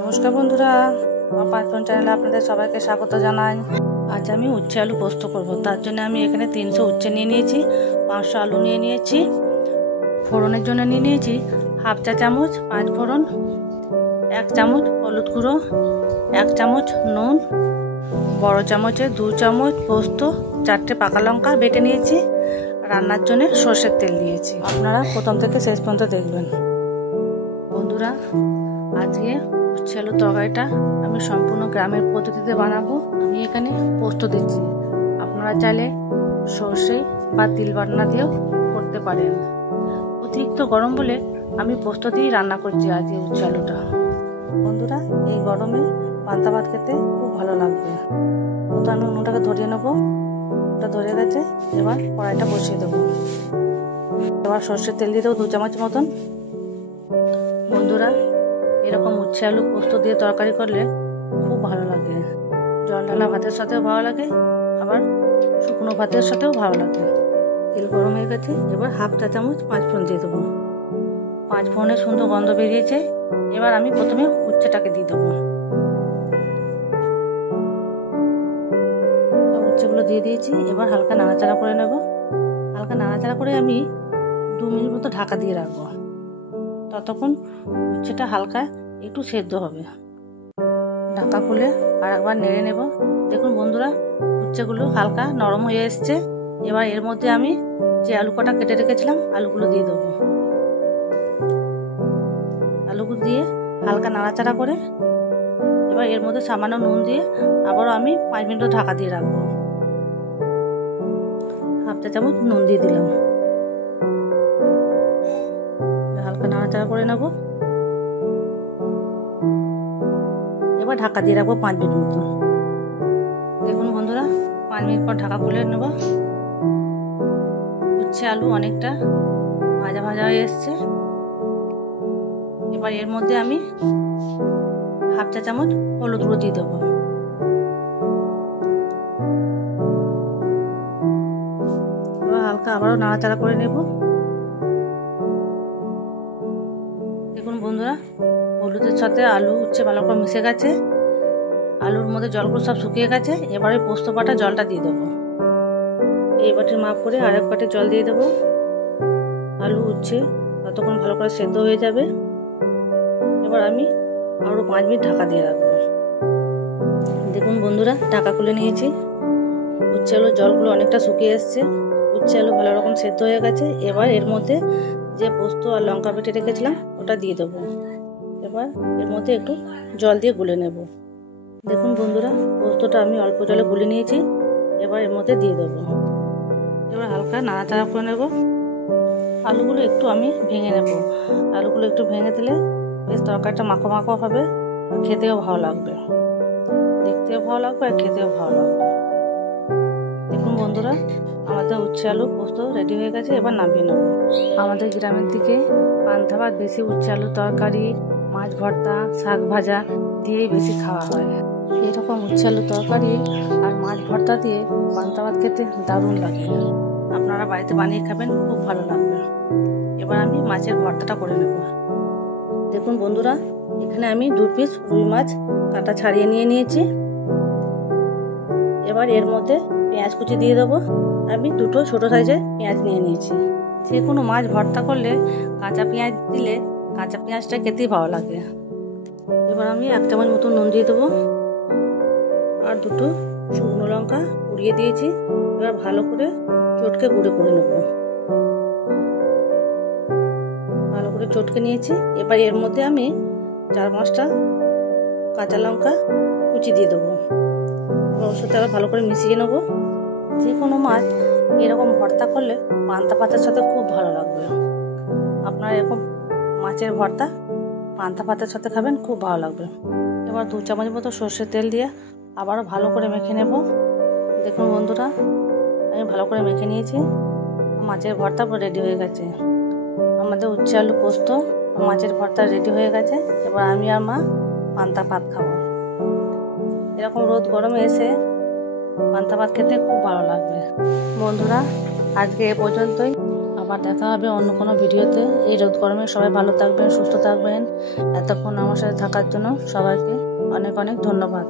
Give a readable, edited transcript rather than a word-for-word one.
নমস্কার বন্ধুরা, আমার পাঁচফোড়ন চ্যানেলে আপনাদের সবাইকে স্বাগত জানাই। আজ আমি উচ্ছে আলু পোস্ত করব। তার জন্য আমি এখানে 300 উচ্ছে নিয়ে নিয়েছি, 500 আলু নিয়ে নিয়েছি। ফোড়নের জন্য নিয়ে নিয়েছি হাফ চা চামচ পাঁচফোড়ন, 1 চামচ হলুদ গুঁড়ো, 1 চামচ নুন, বড় চামচে 2 চামচ পোস্ত, 4টে পাকা লঙ্কা বেটে নিয়েছি। রান্নার জন্য সর্ষের তেল নিয়েছি। আপনারা প্রথম থেকে শেষ পর্যন্ত দেখবেন। বন্ধুরা, আজকে উচ্ছে আলুর তরকারিটা আমি সম্পূর্ণ গ্রামের পদ্ধতিতে বানাবো। আমি এখানে পোস্ত দিচ্ছি, আপনারা চাইলে সর্ষে বা তিল বাটনা দিয়েও করতে পারেন। অতিরিক্ত গরম বলে আমি পোস্ত দিয়েই রান্না করছি আজকে উচ্ছে আলুটা। বন্ধুরা, এই গরমে পান্তা ভাত খেতে খুব ভালো লাগবে। তো আমি উনুনটাকে ধরিয়ে নেবো, ওটা ধরে গেছে। এবার কড়াইটা বসিয়ে দেবো। এবার সর্ষের তেল দিয়ে দেবো 2 চামচ মতন। বন্ধুরা, এরকম উচ্ছে আলু পোস্ত দিয়ে তরকারি করলে খুব ভালো লাগে। জল ঢালা ভাতের সাথেও ভালো লাগে, আবার শুকনো ভাতের সাথেও ভালো লাগে। তেল গরম হয়ে গেছে। এবার হাফ চা চামচ পাঁচফোড়ন দিয়ে দেবো। পাঁচফোড়নের সুন্দর গন্ধ বেরিয়েছে। এবার আমি প্রথমে উচ্ছেটাকে দিয়ে দেবো। উচ্ছেগুলো দিয়ে দিয়েছি। এবার হালকা নাড়াচাড়া করে নেব। হালকা নাড়াচাড়া করে আমি 2 মিনিট মতো ঢাকা দিয়ে রাখবো। ততক্ষণ উচ্ছেটা হালকা একটু সেদ্ধ হবে। ঢাকা খুলে আর একবার নেড়ে নেব। দেখুন বন্ধুরা, উচ্ছেগুলো হালকা নরম হয়ে এসছে। এবার এর মধ্যে আমি যে আলু কটা কেটে রেখেছিলাম আলুগুলো দিয়ে দেবো। আলুগুলো দিয়ে হালকা নাড়াচাড়া করে এবার এর মধ্যে সামান্য নুন দিয়ে আবারও আমি 5 মিনিট ঢাকা দিয়ে রাখবো। হাফ চা চামচ নুন দিয়ে দিলাম। হালকা নাড়াচাড়া করে নেব। এবার ঢাকা দিয়ে রাখবো 5 মিনিট মতো। দেখুন বন্ধুরা, 5 মিনিট পর ঢাকা খুলে নেব। উচ্ছে আলু অনেকটা ভাজা ভাজা হয়ে এসছে। এবার এর মধ্যে আমি হাফ চা চামচ হলুদ গুঁড়ো দিয়ে দেবো। এবার হালকা আবারও নাড়াচাড়া করে নেব। দেখুন বন্ধুরা, হলুদের সাথে আলু উচ্ছে ভালো করে মিশে গেছে। আলুর মধ্যে জলগুলো সব শুকিয়ে গেছে। এবারে পোস্ত বাটা জলটা দিয়ে দেবো। এই বাটির মাপ করে আরেক বাটি জল দিয়ে দেবো। আলু উচ্ছে ততক্ষণ ভালো করে সেদ্ধ হয়ে যাবে। এবার আমি আরও 5 মিনিট ঢাকা দিয়ে রাখবো। দেখুন বন্ধুরা, ঢাকা খুলে নিয়েছি। উচ্ছে আলুর জলগুলো অনেকটা শুকিয়ে এসছে। উচ্ছে আলু ভালো রকম সেদ্ধ হয়ে গেছে। এবার এর মধ্যে যে পোস্ত আর লঙ্কা বেটে রেখেছিলাম ওটা দিয়ে দেবো। এবার এর মধ্যে একটু জল দিয়ে গুলে নেব। দেখুন বন্ধুরা, পোস্তটা আমি অল্প জলে গুলে নিয়েছি। এবার এর মধ্যে দিয়ে দেবো। এবার হালকা নাড়াচাড়া করে নেব। আলুগুলো একটু আমি ভেঙে নেব। আলুগুলো একটু ভেঙে দিলে বেশ তরকারিটা মাখো মাখো হবে, আর খেতেও ভালো লাগবে। দেখতেও ভালো লাগবে আর খেতেও ভালো লাগবে। দেখুন বন্ধুরা, আমাদের উচ্ছে আলু পোস্ত রেডি হয়ে গেছে। এবার নামিয়ে নেব। আমাদের গ্রামের দিকে পান্তা ভাত বেশি উচ্ছে আলুর তরকারি, মাছ ভর্তা, শাক ভাজা দিয়েই বেশি খাওয়া হয়। এরকম উচ্ছে আলুর তরকারি আর মাছ ভর্তা দিয়ে পান্তা ভাত খেতে দারুণ লাগে। আপনারা বাড়িতে বানিয়ে খাবেন, খুব ভালো লাগবে। এবার আমি মাছের ভর্তাটা করে নেব। দেখুন বন্ধুরা, এখানে আমি 2 পিস রুই মাছ কাঁটা ছাড়িয়ে নিয়েছি। এবার এর মধ্যে পেঁয়াজ কুচি দিয়ে দেবো। আমি 2টো ছোটো সাইজের পেঁয়াজ নিয়ে নিয়েছি। যে কোনো মাছ ভর্তা করলে কাঁচা পেঁয়াজ দিলে কাঁচা পেঁয়াজটা খেতেই ভালো লাগে। এবার আমি 1 চামচ মতো নুন দিয়ে দেবো আর 2টো শুকনো লঙ্কা কুড়িয়ে দিয়েছি। এবার ভালো করে চটকে গুঁড়ো করে নেব। ভালো করে চটকে নিয়েছি। এবার এর মধ্যে আমি 4-5টা কাঁচা লঙ্কা কুচি দিয়ে দেবো। ওর সাথে আবার ভালো করে মিশিয়ে নেব। যে কোনো মাছ এরকম ভর্তা করলে পান্তা ভাতের সাথে খুব ভালো লাগবে। আপনারা এরকম মাছের ভর্তা পান্তা ভাতের সাথে খাবেন, খুব ভালো লাগবে। এবার 2 চামচ মতো সর্ষের তেল দিয়ে আবারও ভালো করে মেখে নেব। দেখুন বন্ধুরা, আমি ভালো করে মেখে নিয়েছি। মাছের ভর্তা রেডি হয়ে গেছে। আমাদের উচ্ছে আলু পোস্ত মাছের ভর্তা রেডি হয়ে গেছে। এবার আমি আর মা পান্তা ভাত খাবো। এরকম রোদ গরমে এসে পান্তা ভাত খেতে খুব ভালো লাগবে। বন্ধুরা, আজকে এ পর্যন্তই। আবার দেখা হবে অন্য কোনো ভিডিওতে। এই রোদ গরমে সবাই ভালো থাকবেন, সুস্থ থাকবেন। এতক্ষণ আমার সাথে থাকার জন্য সবাইকে অনেক অনেক ধন্যবাদ।